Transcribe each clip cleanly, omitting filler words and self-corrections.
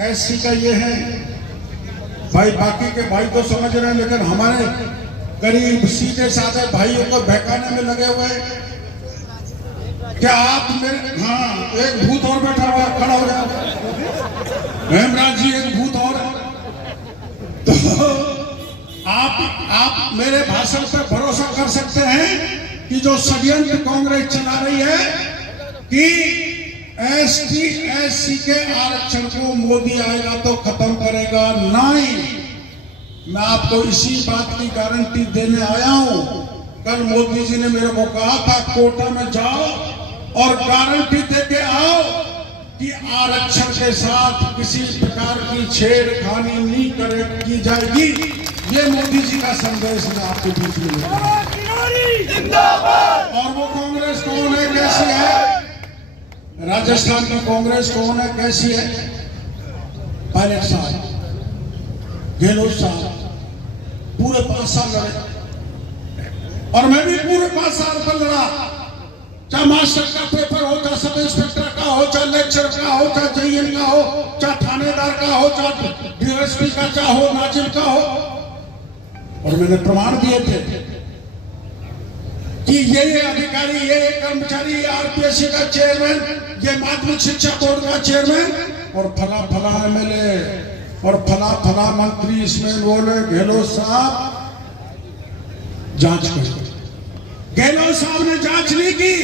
SC का ये है भाई, बाकी के भाई तो समझ रहे हैं, लेकिन हमारे गरीब सीधे साधे भाइयों को बहकाने में लगे हुए हैं। क्या आप मेरे, हाँ एक भूत और बैठा हुआ, खड़ा हो जाओ हेमराज जी, एक भूत और है। तो आप मेरे भाषण पर भरोसा कर सकते हैं कि जो षड्यंत्र कांग्रेस चला रही है कि एसटी एससी के आरक्षण को मोदी आएगा तो खत्म करेगा, नहीं, मैं आपको इसी बात की गारंटी देने आया हूं। कल मोदी जी ने मेरे को कहा था कोटा में जाओ और गारंटी देके आओ कि आरक्षण के साथ किसी प्रकार की छेड़खानी नहीं की जाएगी। ये मोदी जी का संदेश मैं आपके बीच में लेकर और वो कांग्रेस कौन है, कैसी है? राजस्थान की कांग्रेस कौन है, कैसी है? पायलट साहब, गहलोत साहब पूरे 5 साल लड़े और मैं भी पूरे 5 साल पर लड़ा। चाहे मास्टर का पेपर हो, चाहे सब इंस्पेक्टर का हो, चाहे लेक्चर का हो, चाहे जेईएन का हो, चाहे थानेदार का हो, चाहे डीएसपी का, चाहे हो नाजिम का हो, और मैंने प्रमाण दिए थे कि ये अधिकारी, ये कर्मचारी, आरपीएससी का चेयरमैन, ये माध्यमिक शिक्षा बोर्ड का चेयरमैन और फला फला एमएलए और फला फला मंत्री इसमें बोले। गहलोत साहब जांच करो। गहलोत साहब ने जांच नहीं की।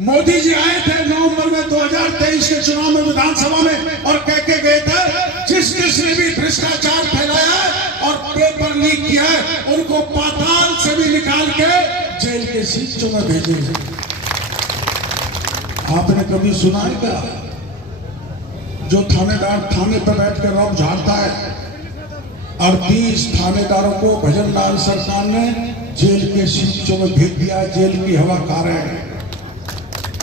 मोदी जी आए थे नवंबर में 2023 के चुनाव में विधानसभा में और कह के गए थे जिसने भी भ्रष्टाचार फैलाया और पेपर लीक किया है उनको पाताल से भी निकाल के जेल के सीटों में भेजेंगे। आपने कभी सुना है क्या जो थानेदार थाने पर बैठकर रौब झाड़ता है? 38 थानेदारों को भजन लाल सरकार ने जेल के सीटों में भेज दिया, जेल की हवा खा रहे हैं।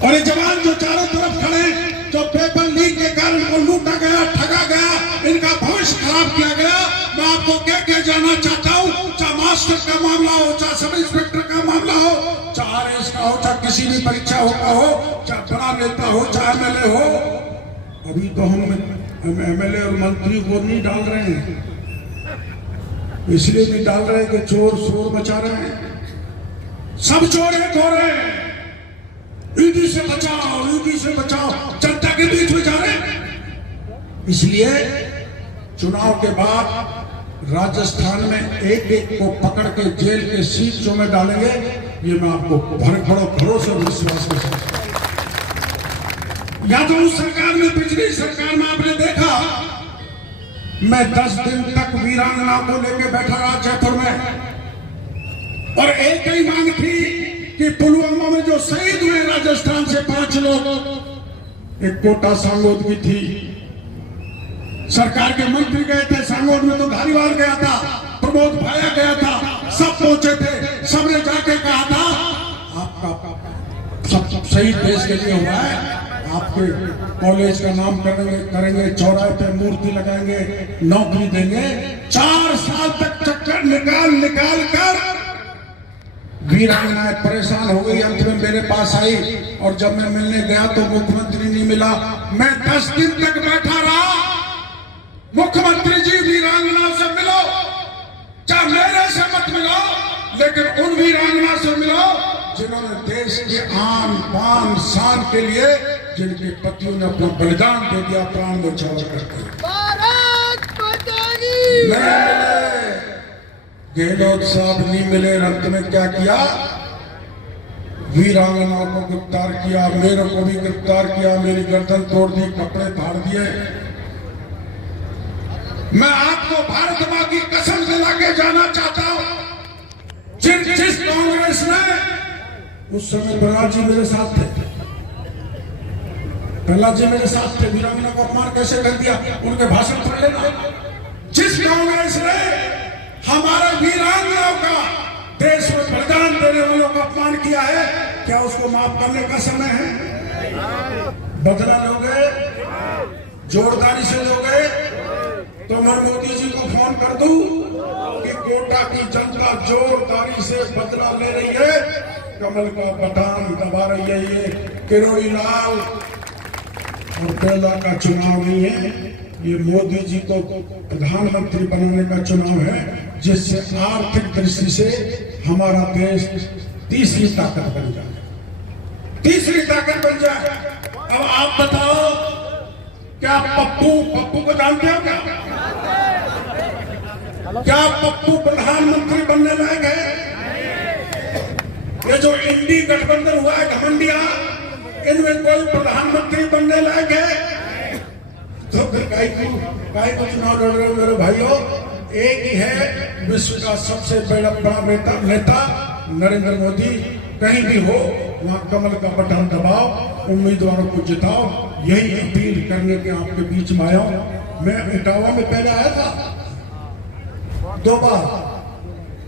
और ये जवान जो चारों तरफ खड़े, जो पेपर लीक के कारण को लूटा गया, ठगा गया, इनका भविष्य खराब किया गया, मैं आपको कह जाना चाहता हूं, चाहे मास्टर का मामला हो, चाहे सब इंस्पेक्टर का मामला हो, चाहे आरएस का हो, चाहे किसी भी परीक्षा होता हो, चाहे बड़ा नेता हो, चाहे एमएलए हो, अभी तो हम एमएलए और मंत्री को नहीं डाल रहे हैं, इसलिए नहीं डाल रहे कि चोर शोर मचा रहे हैं। सब चोर है, खोर है, ईडी से बचाओ, ईडी से बचाओ, जनता के बीच में जा रहे हैं। इसलिए चुनाव के बाद राजस्थान में एक को पकड़ के जेल के सीटों में डालेंगे, ये मैं आपको बड़ा भरोसा और विश्वास के साथ। या तो उस सरकार में, पिछली सरकार में आपने देखा, मैं 10 दिन तक वीरांगना को लेकर बैठा रहा जयपुर में और एक ही मांग थी कि पुलवामा में जो शहीद हुए राजस्थान से 5 लोग, एक कोटा सांगोद की थी, सरकार के मंत्री गए थे सांगोद में, तो धारीवाल गया था, प्रमोद भाया गया था, सब पहुंचे थे, सबने जाके कहा था आपका सब शहीद देश के लिए हुआ है, आपके कॉलेज का नाम करेंगे, चौराहे पे मूर्ति लगाएंगे, नौकरी देंगे। 4 साल तक चक्कर निकाल कर वीरांगनाएं परेशान हो गई, अंत में मेरे पास आई और जब मैं मिलने गया तो मुख्यमंत्री नहीं मिला। मैं 10 दिन तक बैठा रहा, मुख्यमंत्री जी वीरांगना से मिलो, चाहे मेरे से मत मिलो, लेकिन उन वीरांगना से मिलो जिन्होंने देश के आन बान शान के लिए, जिनके पतियों ने अपना बलिदान दे दिया, प्राण न्यौछावर करके। गहलोत साहब नहीं मिले, अंत में क्या किया? वीरांगना को गिरफ्तार किया, मेरे को भी गिरफ्तार किया, मेरी गर्दन तोड़ दी, कपड़े फाड़ दिए। मैं आपको भारत मां की कसम दिला के जाना चाहता हूं, जिस कांग्रेस ने, उस समय प्रहलाद जी मेरे साथ थे, प्रहलाद जी मेरे साथ थे, वीरांगना को अपमान कैसे कर दिया, उनके भाषण पढ़ लेना। जिस कांग्रेस ने हमारे वीरांगनाओं का, देश में बलिदान देने वालों का अपमान किया है, क्या उसको माफ करने का समय है? बदला लोगे, जोरदारी से लोगे, तो मैं मोदी जी को फोन कर दूं कि कोटा की जनता जोरदारी से बदला ले रही है, कमल का बटन दबा रही है। ये किरोड़ी लाल और बेला का चुनाव नहीं है, ये मोदी जी को प्रधानमंत्री बनाने का चुनाव है, जिससे आर्थिक दृष्टि से हमारा देश तीसरी ताकत बन जाए, तीसरी ताकत बन जाए। अब आप बताओ, क्या पप्पू को जानते हो क्या पप्पू प्रधानमंत्री बनने लायक है? ये जो इंडी गठबंधन हुआ है घमंडिया, इनमें कोई प्रधानमंत्री बनने लायक है? तो फिर काहे को चुनाव लड़ रहे हो मेरे भाइयों? एक ही है, विश्व का सबसे बड़ा नेता नरेंद्र मोदी। कहीं भी हो वहां कमल का बटन दबाओ, उम्मीदवारों को जिताओ। यही अपील करने के आपके बीच में आया हूं। मैं इटावा में पहले आया था, 2 बार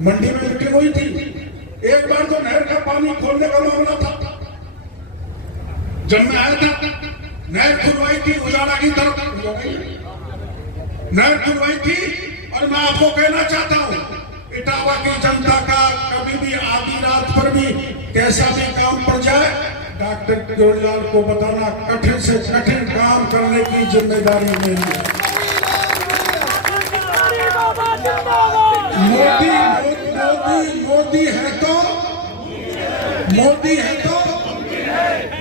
मंडी में मीटिंग हुई थी। एक बार तो नहर का पानी खोलने का मामला था, जब मैं आया था नहर खुलवाई थी उजाला की तरफ, नहर खुलवाई थी। और मैं आपको कहना चाहता हूं, इटावा की जनता का कभी भी आधी रात पर भी कैसा भी काम पड़ जाए, डॉक्टर केजरीवाल को बताना कठिन से कठिन काम करने की जिम्मेदारी मेरी है। मोदी है तो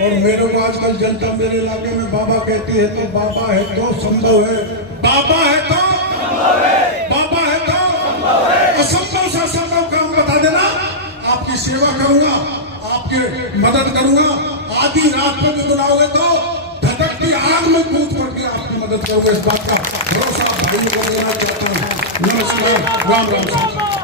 और मेरे को आजकल जनता मेरे इलाके में बाबा कहती है, तो बाबा है तो संभव है, बाबा है तो असंभव से असंभव काम बता देना। आपकी सेवा करूंगा, आपके मदद करूंगा। आधी रात को भी बुलाओगे तो धधकती आग में कूद पड़ के आपकी मदद करूंगा। इस बात का भरोसा भाई को देना चाहता हूँ। नमस्कार, राम राम।